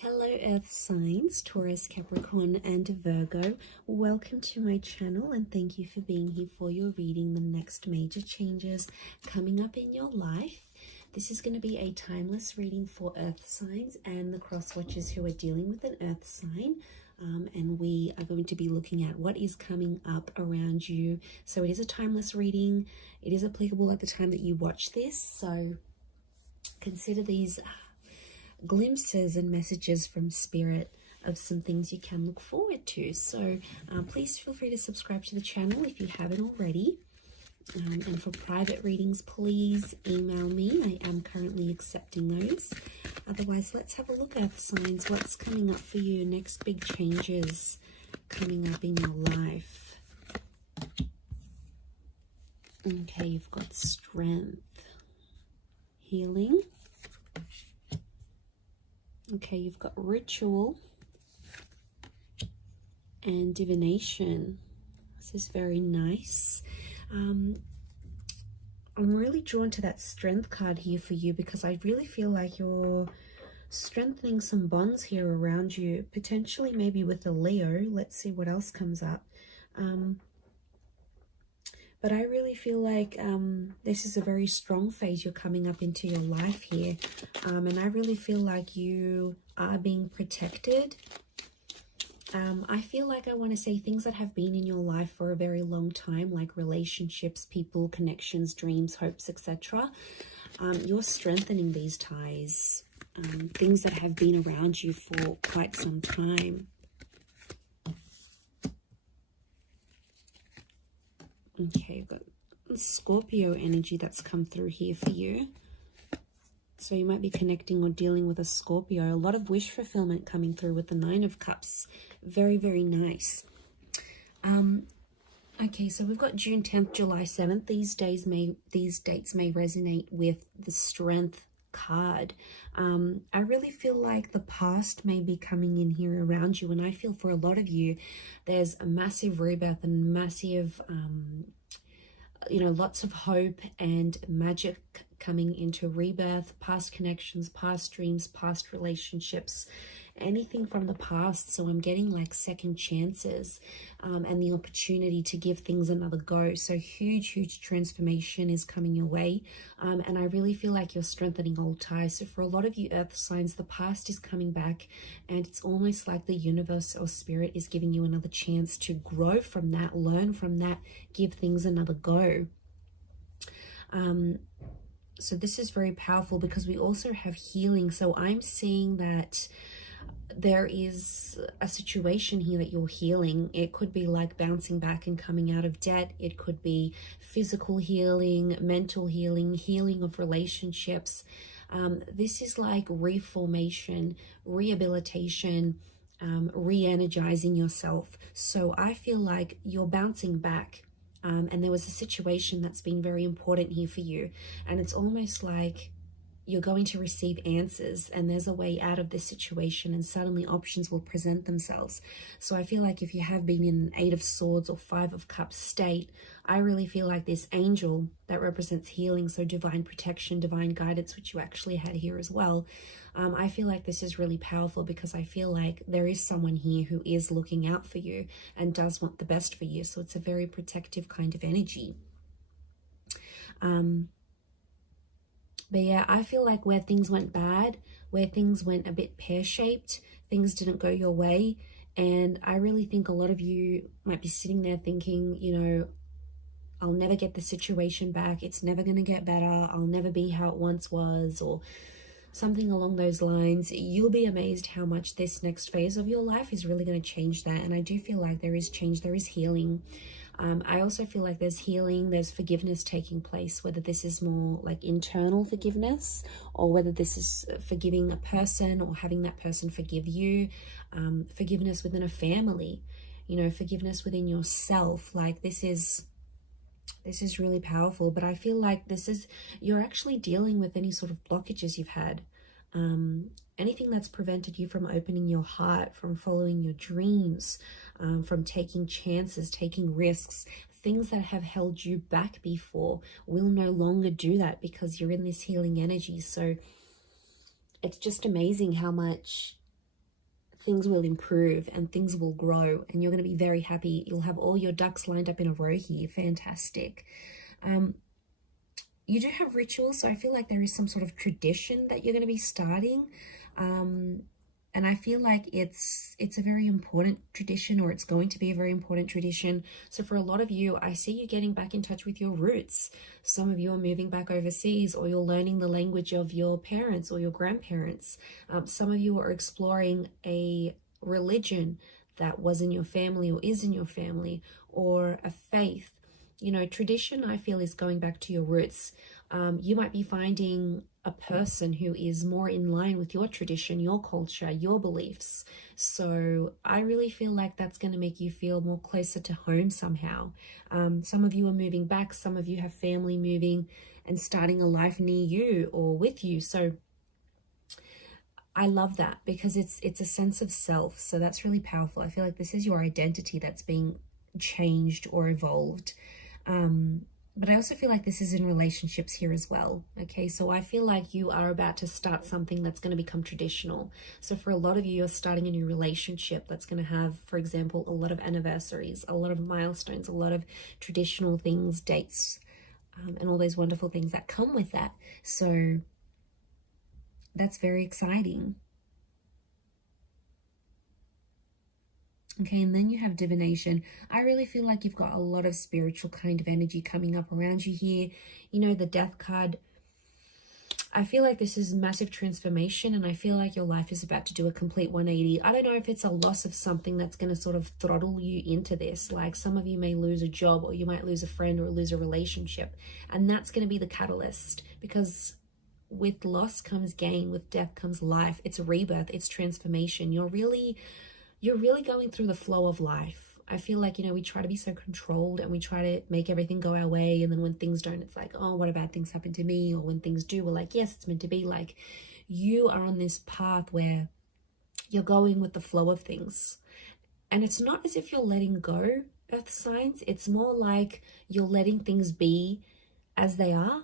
Hello Earth signs, Taurus, Capricorn and Virgo. Welcome to my channel and thank you for being here for your reading, the next major changes coming up in your life. This is going to be a timeless reading for Earth signs and the cross watchers who are dealing with an Earth sign. And we are going to be looking at what is coming up around you. So it is a timeless reading. It is applicable at the time that you watch this. So consider these glimpses and messages from spirit of some things you can look forward to. So please feel free to subscribe to the channel if you haven't already. And for private readings, please email me. I am currently accepting those. Otherwise, let's have a look at the signs. What's coming up for you? Next big changes coming up in your life. Okay, you've got strength, healing. Okay, you've got ritual and divination. This is very nice. I'm really drawn to that strength card here for you because I really feel like you're strengthening some bonds here around you, potentially maybe with a Leo. Let's see what else comes up. But I really feel like this is a very strong phase you're coming up into your life here. And I really feel like you are being protected. I feel like I want to say things that have been in your life for a very long time, like relationships, people, connections, dreams, hopes, etc. You're strengthening these ties, things that have been around you for quite some time. Okay, you've got Scorpio energy that's come through here for you. So you might be connecting or dealing with a Scorpio. A lot of wish fulfillment coming through with the Nine of Cups. Very, very nice. Okay, so we've got June 10th, July 7th. These dates may resonate with the Strength card. I really feel like the past may be coming in here around you, and I feel for a lot of you there's a massive rebirth and massive lots of hope and magic coming into rebirth, past connections, past dreams, past relationships, anything from the past. So I'm getting like second chances and the opportunity to give things another go. So huge transformation is coming your way. And I really feel like you're strengthening old ties. So for a lot of you Earth signs, the past is coming back and it's almost like the universe or spirit is giving you another chance to grow from that, learn from that, give things another go. So this is very powerful because we also have healing. So I'm seeing that there is a situation here that you're healing. It could be like bouncing back and coming out of debt. It could be physical healing, mental healing, healing of relationships. This is like reformation, rehabilitation, re-energizing yourself. So I feel like you're bouncing back. And there was a situation that's been very important here for you. And it's almost like you're going to receive answers and there's a way out of this situation and suddenly options will present themselves. So I feel like if you have been in an 8 of Swords or 5 of Cups state, I really feel like this angel that represents healing, so divine protection, divine guidance, which you actually had here as well. I feel like this is really powerful because I feel like there is someone here who is looking out for you and does want the best for you. So it's a very protective kind of energy. But yeah, I feel like where things went bad, where things went a bit pear-shaped, things didn't go your way. And I really think a lot of you might be sitting there thinking, you know, I'll never get the situation back. It's never going to get better. I'll never be how it once was, or something along those lines. You'll be amazed how much this next phase of your life is really going to change that. And I do feel like there is change, there is healing. I also feel like there's healing, there's forgiveness taking place, whether this is more like internal forgiveness or whether this is forgiving a person or having that person forgive you, forgiveness within a family, you know, forgiveness within yourself. Like this is really powerful. But I feel like you're actually dealing with any sort of blockages you've had. Anything that's prevented you from opening your heart, from following your dreams, from taking chances, taking risks, things that have held you back before will no longer do that because you're in this healing energy. So it's just amazing how much things will improve and things will grow, and you're going to be very happy. You'll have all your ducks lined up in a row here. Fantastic. You do have rituals, so I feel like there is some sort of tradition that you're going to be starting. And I feel like it's a very important tradition, or it's going to be a very important tradition. So for a lot of you, I see you getting back in touch with your roots. Some of you are moving back overseas, or you're learning the language of your parents or your grandparents. Some of you are exploring a religion that was in your family or is in your family, or a faith. You know, tradition, I feel, is going back to your roots. You might be finding a person who is more in line with your tradition, your culture, your beliefs. So I really feel like that's going to make you feel more closer to home somehow. Some of you are moving back. Some of you have family moving and starting a life near you or with you. So I love that, because it's a sense of self. So that's really powerful. I feel like this is your identity that's being changed or evolved. But I also feel like this is in relationships here as well. Okay, so I feel like you are about to start something that's going to become traditional. So for a lot of you, you're starting a new relationship that's going to have, for example, a lot of anniversaries, a lot of milestones, a lot of traditional things, dates, and all those wonderful things that come with that. So that's very exciting. Okay, and then you have divination. I really feel like you've got a lot of spiritual kind of energy coming up around you here. You know, the death card. I feel like this is massive transformation, and I feel like your life is about to do a complete 180. I don't know if it's a loss of something that's going to sort of throttle you into this. Like some of you may lose a job, or you might lose a friend, or lose a relationship. And that's going to be the catalyst, because with loss comes gain, with death comes life. It's a rebirth, it's transformation. You're really going through the flow of life. I feel like, you know, we try to be so controlled, and we try to make everything go our way. And then when things don't, it's like, oh, what bad things happen to me? Or when things do, we're like, yes, it's meant to be. Like, you are on this path where you're going with the flow of things. And it's not as if you're letting go, earth signs. It's more like you're letting things be as they are.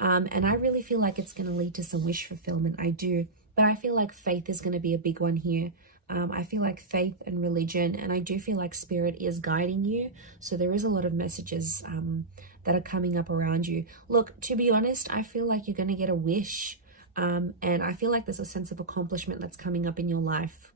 And I really feel like it's going to lead to some wish fulfillment. I do. But I feel like faith is going to be a big one here. I feel like faith and religion, and I do feel like spirit is guiding you. So there is a lot of messages that are coming up around you. Look, to be honest, I feel like you're going to get a wish. And I feel like there's a sense of accomplishment that's coming up in your life.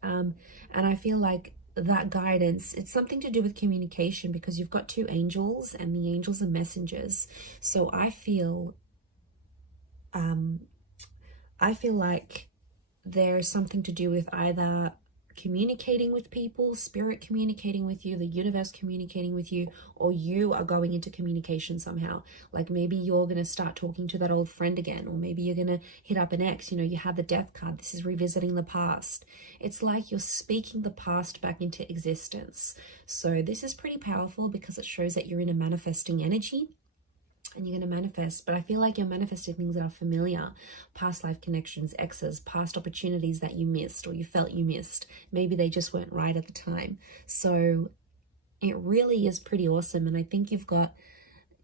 And I feel like that guidance, it's something to do with communication, because you've got two angels, and the angels are messengers. So I feel like there's something to do with either communicating with people, spirit communicating with you, the universe communicating with you, or you are going into communication somehow. Like maybe you're going to start talking to that old friend again, or maybe you're going to hit up an ex. You know, you have the death card. This is revisiting the past. It's like you're speaking the past back into existence. So this is pretty powerful, because it shows that you're in a manifesting energy. And you're going to manifest, but I feel like you're manifesting things that are familiar, past life connections, exes, past opportunities that you missed, or you felt you missed. Maybe they just weren't right at the time. So it really is pretty awesome. And I think you've got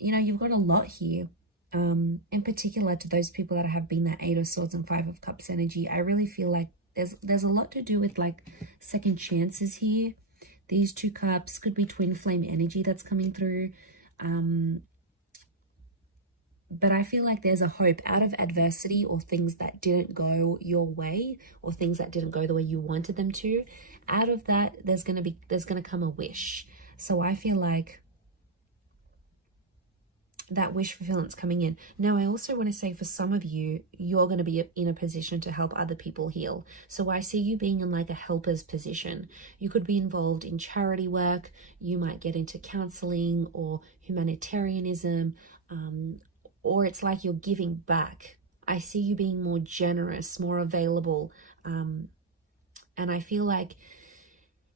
a lot here. In particular, to those people that have been that 8 of Swords and 5 of Cups energy, I really feel like there's a lot to do with like second chances here. These 2 cups could be twin flame energy that's coming through. But I feel like there's a hope out of adversity, or things that didn't go your way, or things that didn't go the way you wanted them to. Out of that, there's going to come a wish. So I feel like that wish fulfillment's coming in. Now, I also want to say, for some of you, you're going to be in a position to help other people heal. So I see you being in like a helper's position. You could be involved in charity work. You might get into counseling or humanitarianism, or it's like you're giving back. I see you being more generous, more available. And I feel like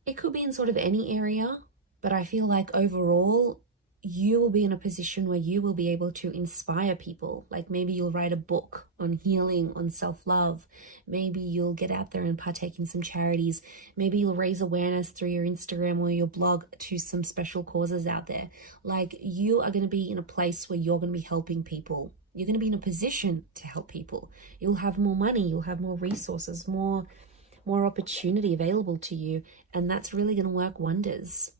it could be in sort of any area, but I feel like overall, you will be in a position where you will be able to inspire people. Like maybe you'll write a book on healing, on self-love. Maybe you'll get out there and partake in some charities. Maybe you'll raise awareness through your Instagram or your blog to some special causes out there. Like you are going to be in a place where you're going to be helping people. You're going to be in a position to help people. You'll have more money. You'll have more resources, more more opportunity available to you, and that's really going to work wonders.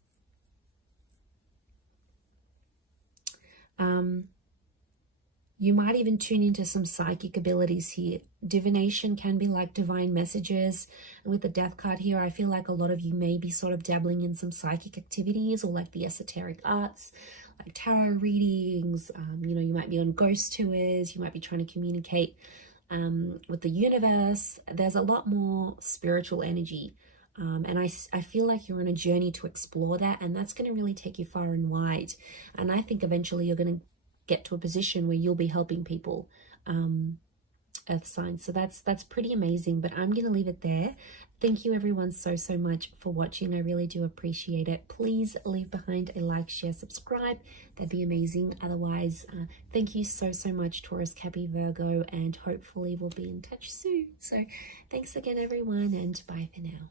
You might even tune into some psychic abilities here. Divination can be like divine messages. And with the Death card here, I feel like a lot of you may be sort of dabbling in some psychic activities or like the esoteric arts, like tarot readings. You know, you might be on ghost tours. You might be trying to communicate with the universe. There's a lot more spiritual energy. And I feel like you're on a journey to explore that, and that's going to really take you far and wide. And I think eventually you're going to get to a position where you'll be helping people, earth signs. So that's pretty amazing, but I'm going to leave it there. Thank you everyone so much for watching. I really do appreciate it. Please leave behind a like, share, subscribe. That'd be amazing. Otherwise, thank you so much, Taurus, Cappy, Virgo, and hopefully we'll be in touch soon. So thanks again everyone, and bye for now.